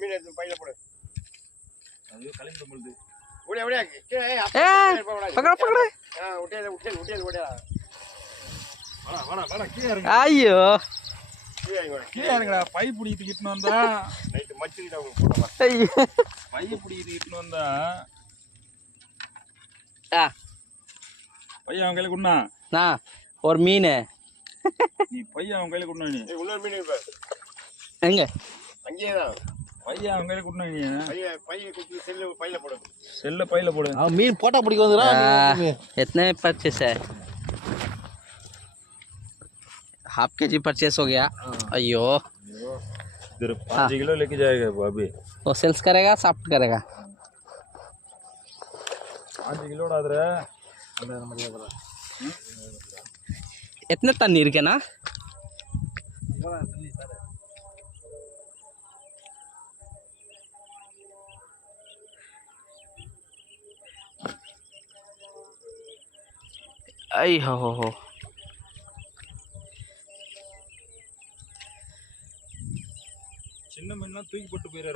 மீன் எடுத்து பையில போடு. ஐயோ பை பிடிக்கிட்டு வந்தா நைட்டு மச்சிக்கிட்ட பை பிடிக்கிட்டு வந்தா பையன் அவன் கையில கொடுனா ஒரு மீன் நீ பையன் அவன் கையில கொடுனா நீ இன்னொரு மீன் எங்க அங்கேயேதான் பையன் அவன் கையில கொடுனா நீ பைய குத்தி செல்லு பையில போடு. செல்ல பையில போடு. मीन पोटा पड़ी को इतने परचेस है हाफ के जी परचेस हो गया। अयो इधर 5 किलो लेके जाएगा अभी वो सेल्स करेगा साफ्ट करेगा 5 किलो आದ್ರೆ इतने तन्नीर के ना आई हो சின்ன மீன்லாம் தூக்கி போட்டு போயிடுறாரு.